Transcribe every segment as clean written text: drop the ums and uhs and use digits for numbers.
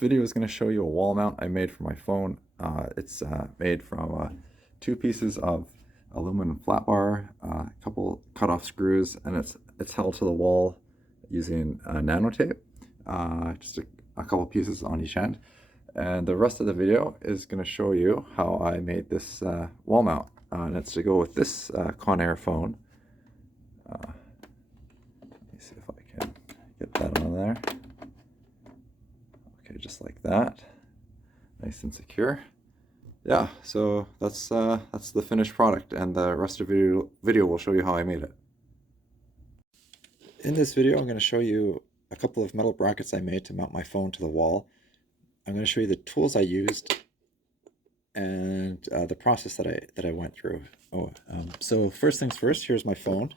video is going to show you a wall mount I made for my phone. It's made from 2 pieces of aluminum flat bar, a couple cut-off screws, and it's held to the wall using nanotape. Just a couple pieces on each end. And the rest of the video is going to show you how I made this wall mount. And it's to go with this Conair phone. Let me see if I can get that on there. Okay, just like that, nice and secure. Yeah, so that's the finished product, and the rest of the video will show you how I made it. In this video, I'm going to show you a couple of metal brackets I made to mount my phone to the wall. I'm going to show you the tools I used and the process that I went through. So first things first, here's my phone.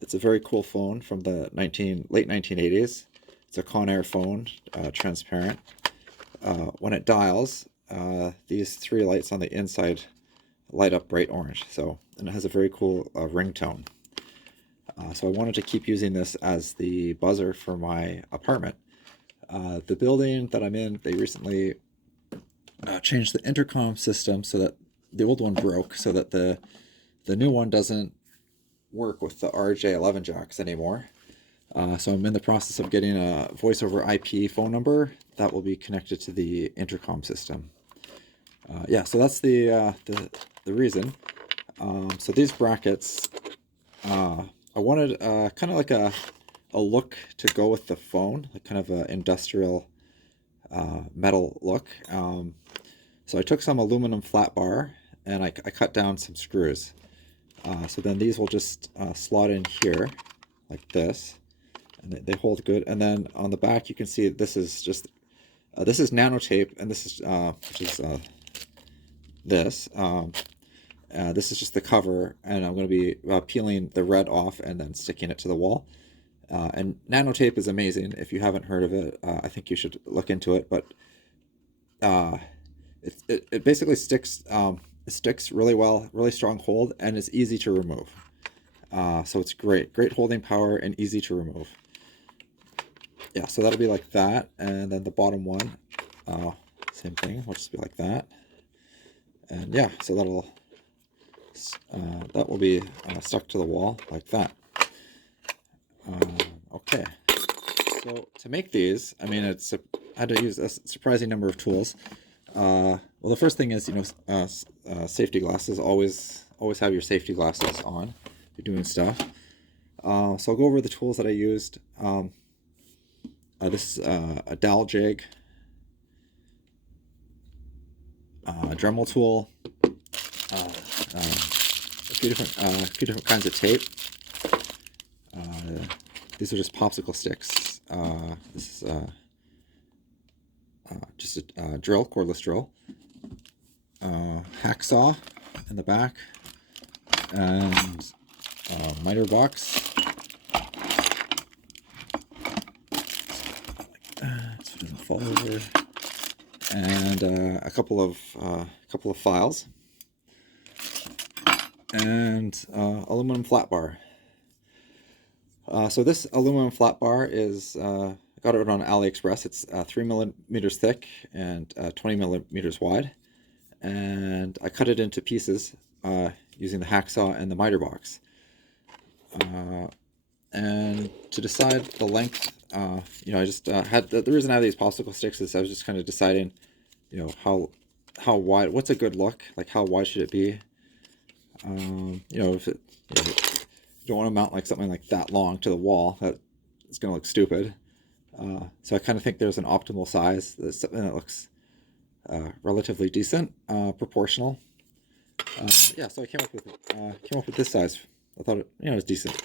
It's a very cool phone from the late 1980s. It's a Conair phone, transparent. When it dials, these 3 lights on the inside light up bright orange. And it has a very cool ringtone. So I wanted to keep using this as the buzzer for my apartment. The building that I'm in, they recently changed the intercom system so that the old one broke, so that the new one doesn't work with the RJ11 jacks anymore. So I'm in the process of getting a voice over IP phone number that will be connected to the intercom system. So that's the reason. So these brackets, I wanted kind of like a look to go with the phone, like kind of an industrial metal look. So I took some aluminum flat bar and I cut down some screws. So then these will just slot in here like this. And they hold good. And then on the back, you can see this is just this is nanotape, and this is this is just the cover. And I'm going to be peeling the red off and then sticking it to the wall. And nanotape is amazing. If you haven't heard of it, I think you should look into it. But it basically sticks. It sticks really well, really strong hold, and it's easy to remove. So it's great holding power and easy to remove. Yeah, so that'll be like that, and then the bottom one, same thing, will just be like that. And yeah, so that will be stuck to the wall like that. Okay, so to make these, I mean, I had to use a surprising number of tools. Well, the first thing is, safety glasses. Always have your safety glasses on if you're doing stuff. So I'll go over the tools that I used. This is a dowel jig, a Dremel tool, a few different kinds of tape. These are just popsicle sticks. This is just a drill, cordless drill. Hacksaw in the back, and miter box. So it doesn't fall over. And a couple of files, and aluminum flat bar. So this aluminum flat bar is I got it on AliExpress. It's 3 millimeters thick and 20 millimeters wide, and I cut it into pieces using the hacksaw and the miter box. And to decide the length, I just had the reason I have these popsicle sticks is I was just kind of deciding, how wide, what's a good look, like how wide should it be. If you don't want to mount like something like that long to the wall, that it's going to look stupid. So I kind of think there's an optimal size, that's something that looks relatively decent, proportional. So I came up with this size. I thought it was decent.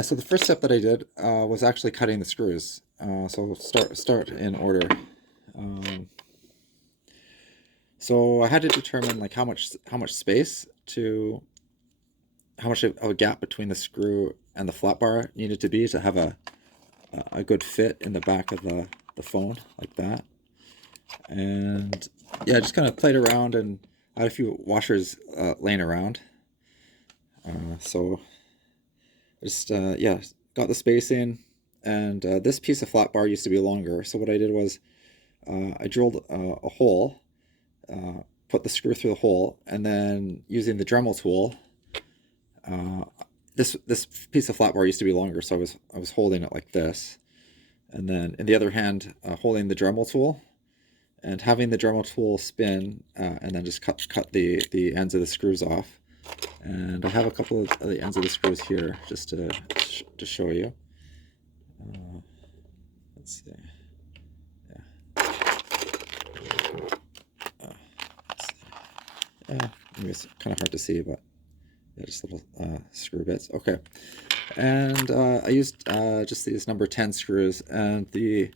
So the first step that I did was actually cutting the screws. So start in order. So I had to determine like how much space how much of a gap between the screw and the flat bar needed to be to have a good fit in the back of the phone like that. And yeah, just kind of played around, and I had a few washers laying around. So I just got the spacing, and this piece of flat bar used to be longer. So what I did was I drilled a hole, put the screw through the hole, and then using the Dremel tool, this piece of flat bar used to be longer, so I was holding it like this, and then in the other hand holding the Dremel tool and having the Dremel tool spin, and then just cut the ends of the screws off. And I have a couple of the ends of the screws here just to show you. Let's see. Yeah. Maybe it's kind of hard to see, but yeah, just little screw bits. Okay. And I used just these number 10 screws, and the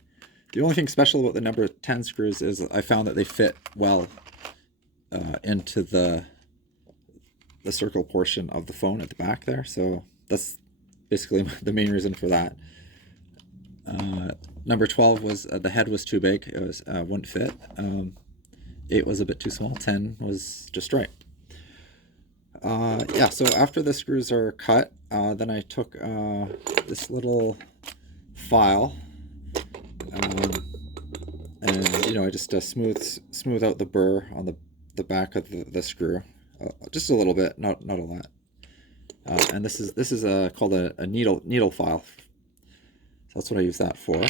only thing special about the number 10 screws is I found that they fit well into the circle portion of the phone at the back there. So that's basically the main reason for that. Number 12 was the head was too big. It was wouldn't fit. 8 was a bit too small. 10 was just right. Yeah, so after the screws are cut, then I took this little file, and I just smooth out the burr on the back of the screw, just a little bit, not a lot. And this is called a needle file. So that's what I use that for.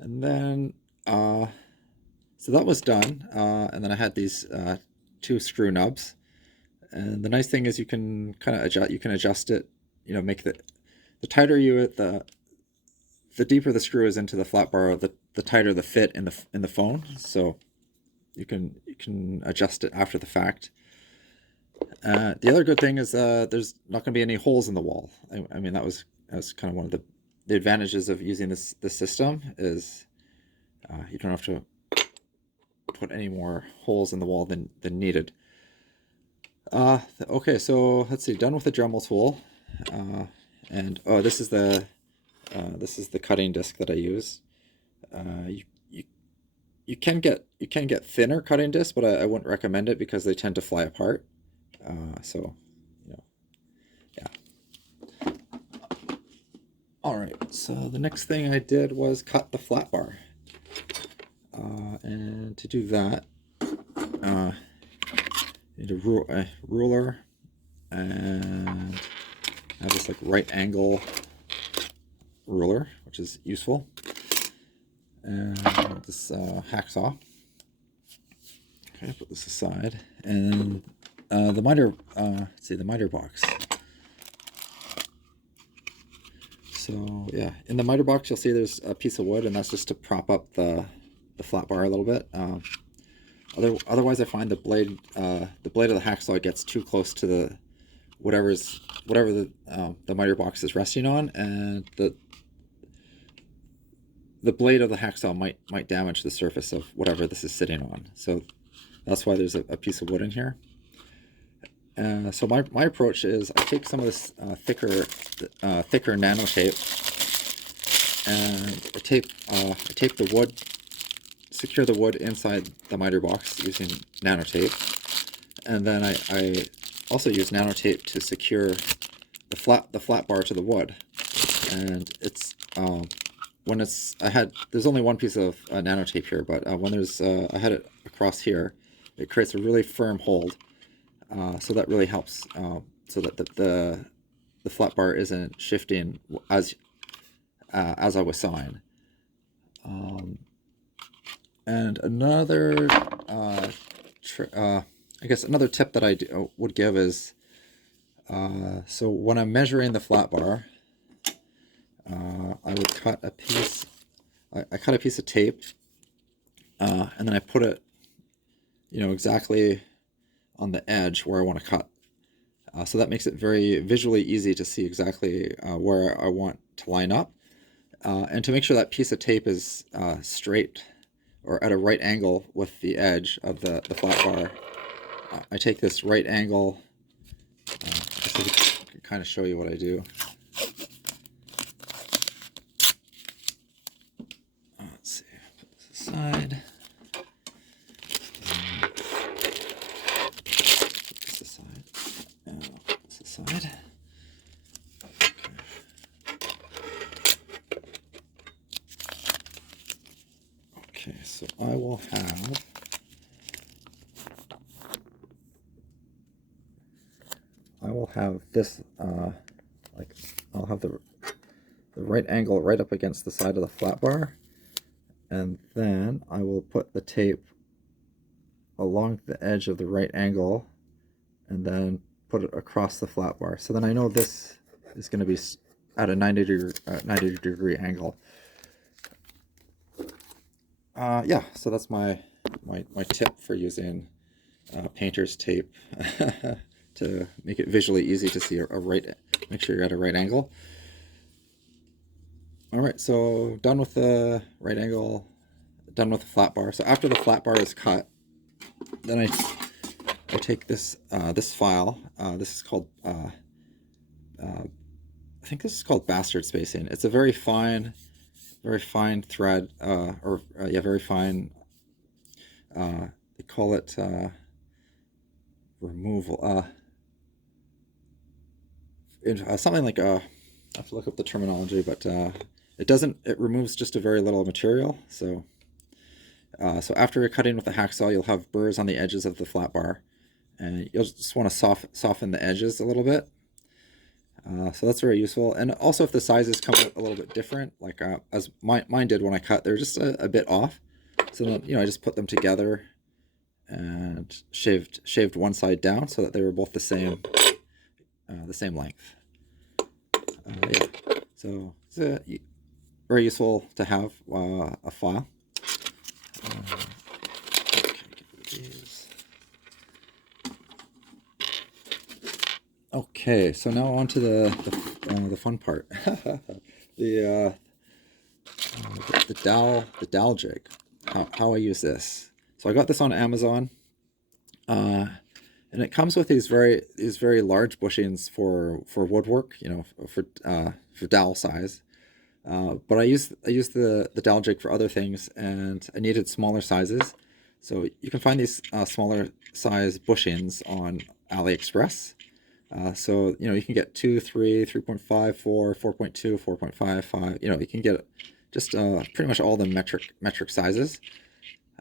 And then so that was done, and then I had these 2 screw nubs. And the nice thing is you can kind of adjust it, make the tighter the deeper the screw is into the flat bar, the tighter the fit in the phone. So you can adjust it after the fact. The other good thing is there's not going to be any holes in the wall. I mean, that was kind of one of the advantages of using this system is you don't have to put any more holes in the wall than needed. Okay, so let's see. Done with the Dremel tool, and this is the cutting disc that I use. You can get thinner cutting discs, but I wouldn't recommend it because they tend to fly apart. So, yeah. All right. So the next thing I did was cut the flat bar, and to do that, need a ruler, and I have this like right angle ruler, which is useful, and this hacksaw. Okay, put this aside, and the miter. Let's see, the miter box. So yeah, in the miter box, you'll see there's a piece of wood, and that's just to prop up the flat bar a little bit. Otherwise, I find the blade of the hacksaw gets too close to the whatever the miter box is resting on, and the blade of the hacksaw might damage the surface of whatever this is sitting on. So that's why there's a piece of wood in here. So my approach is I take some of this thicker nano tape, and I tape the wood, secure the wood inside the miter box using nano tape, and then I also use nano tape to secure the flat bar to the wood. And it's when there's only one piece of nano tape here, but when I had it across here, it creates a really firm hold. So that really helps, so that the flat bar isn't shifting as I was sawing. And another, I guess another tip that I would give is, so when I'm measuring the flat bar, I would cut a piece. I cut a piece of tape, and then I put it, exactly on the edge where I want to cut. So that makes it very visually easy to see exactly where I want to line up. And to make sure that piece of tape is straight or at a right angle with the edge of the flat bar, I take this right angle, so I can kind of show you what I do. Let's see, put this aside. Side. Okay. Okay, so I will have this like I'll have the right angle right up against the side of the flat bar, and then I will put the tape along the edge of the right angle and then put it across the flat bar. So then I know this is going to be at a 90 degree angle. Yeah, so that's my tip for using painter's tape to make it visually easy to see make sure you're at a right angle. All right, so done with the right angle, done with the flat bar. So after the flat bar is cut, then I take this this file. This is called I think this is called bastard spacing. It's a very fine thread, very fine. They call it removal. Something like I have to look up the terminology, but it removes just a very little material. So so after you're cutting with the hacksaw, you'll have burrs on the edges of the flat bar, and you'll just want to soften the edges a little bit. So that's very useful. And also if the sizes come out a little bit different, like as mine did when I cut, they're just a bit off. So then, I just put them together and shaved one side down so that they were both the same length. Yeah, so it's very useful to have a file. Okay, so now on to the fun part, the dowel jig. How I use this. So I got this on Amazon, and it comes with these very large bushings for woodwork, for dowel size. But I use the dowel jig for other things, and I needed smaller sizes. So you can find these smaller size bushings on AliExpress. So you can get 2, 3, 3.5, 4, 4.2, 4.5, 5. You can get just pretty much all the metric sizes,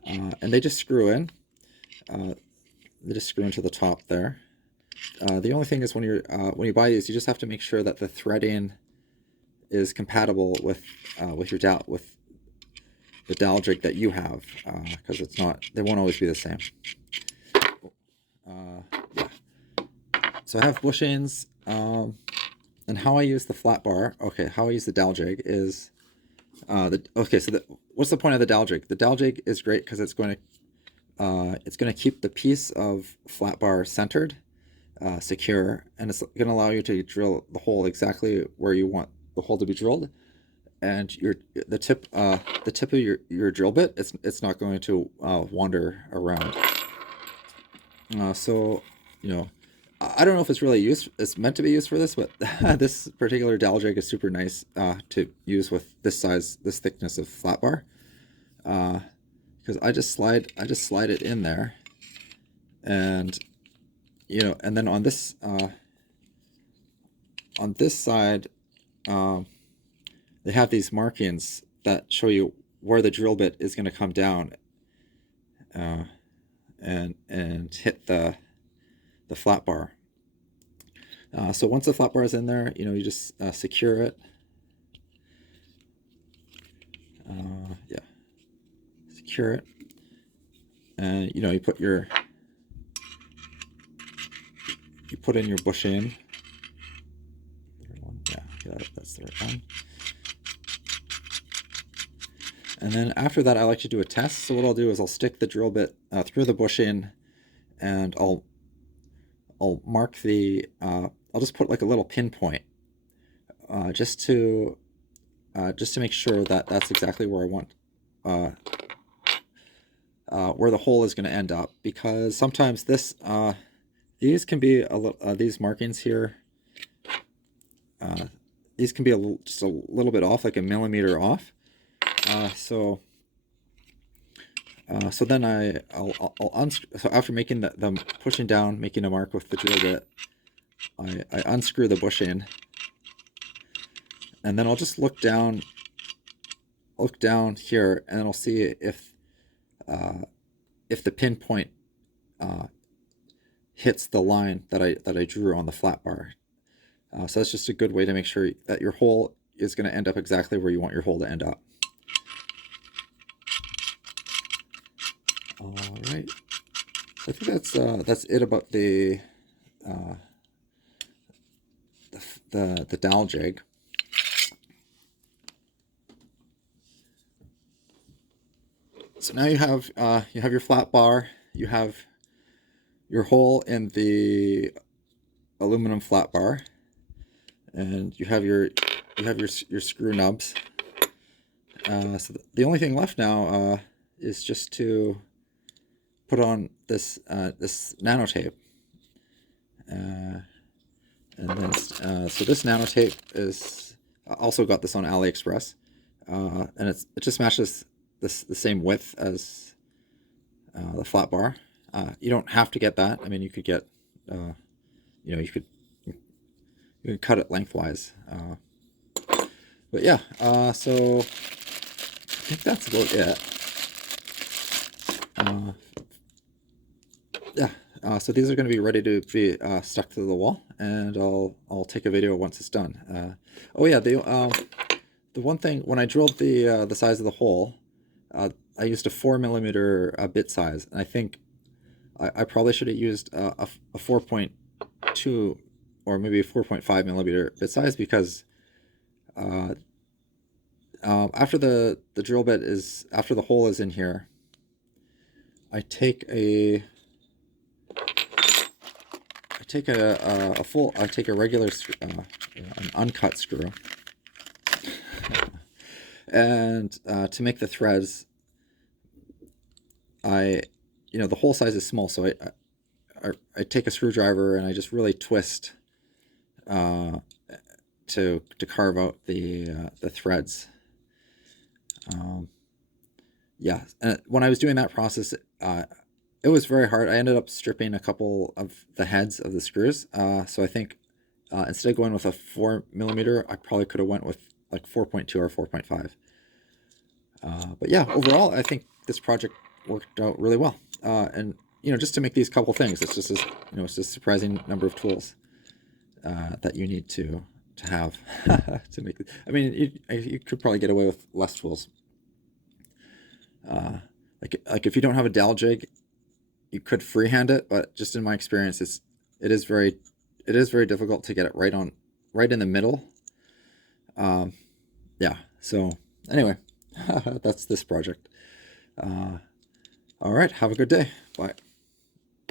and they just screw in. They just screw into the top there. The only thing is when you buy these, you just have to make sure that the threading is compatible with the dowel jig that you have, because they won't always be the same. Yeah. So I have bushings, and how I use the flat bar. Okay, how I use the dowel jig is what's the point of the dowel jig? The dowel jig is great because it's going to keep the piece of flat bar centered, secure, and it's going to allow you to drill the hole exactly where you want the hole to be drilled. And the tip of your drill bit, it's not going to wander around. So I don't know if it's really it's meant to be used for this, but this particular dowel jig is super nice to use with this thickness of flat bar, because I just slide it in there, and and then on this side, they have these markings that show you where the drill bit is going to come down and hit the flat bar. So once the flat bar is in there, you just secure it. Yeah, secure it, and you put in your bushing. Yeah, that's the right one. And then after that, I like to do a test. So what I'll do is I'll stick the drill bit through the bushing, and I'll mark I'll just put like a little pinpoint, just to make sure that that's exactly where I want, where the hole is going to end up, because sometimes these can be these markings here, these can be just a little bit off, like a millimeter off. So then I'll unscrew. So after making the pushing down, making a mark with the drill bit, I unscrew the bushing, and then I'll just look down here, and I'll see if if the pinpoint hits the line that I drew on the flat bar. So that's just a good way to make sure that your hole is going to end up exactly where you want your hole to end up. All right. I think that's it about the dowel jig. So now you have your flat bar, you have your hole in the aluminum flat bar, and you have your screw nubs. So the only thing left now is just to put on this this Nano-Tape, and then so this Nano-Tape is also got this on AliExpress, and it just matches the same width as the flat bar. You don't have to get that. I mean, you could get you could cut it lengthwise. But yeah, so I think that's about it. Yeah, so these are going to be ready to be stuck to the wall, and I'll take a video once it's done. Oh yeah, the one thing, when I drilled the size of the hole, I used a 4mm bit size, and I think I probably should have used a 4.2 or maybe a 4.5mm bit size, because after the drill bit is, after the hole is in here, I take a regular an uncut screw, and to make the threads, the hole size is small, so I take a screwdriver and I just really twist to carve out the threads. Yeah, and when I was doing that process, it was very hard. I ended up stripping a couple of the heads of the screws. So I think instead of going with a 4mm, I probably could have went with like 4.2 or 4.5. But yeah, overall, I think this project worked out really well. And just to make these couple things, it's just it's a surprising number of tools that you need to have to make. I mean, you could probably get away with less tools. Like if you don't have a dowel jig, you could freehand it, but just in my experience, it is very difficult to get it right in the middle. Yeah. So anyway, that's this project. All right. Have a good day. Bye.